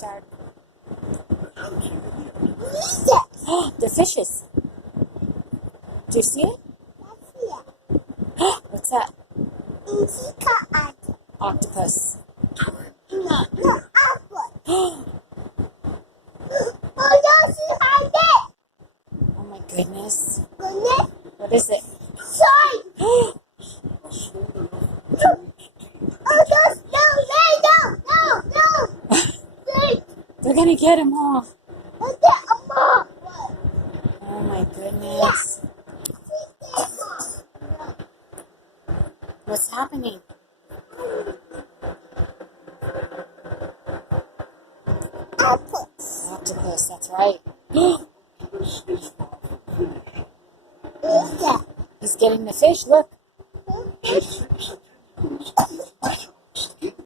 shark. What Oh, they're fishes. Do you see it? What's that? Octopus. No, apple. Oh Oh, my goodness. goodness. What is it? Sorry. Oh, No. they're gonna get them all. Look at a mom. Oh my goodness. What's happening? Apples. Octopus, that's right. Who's that? He's getting the fish, look.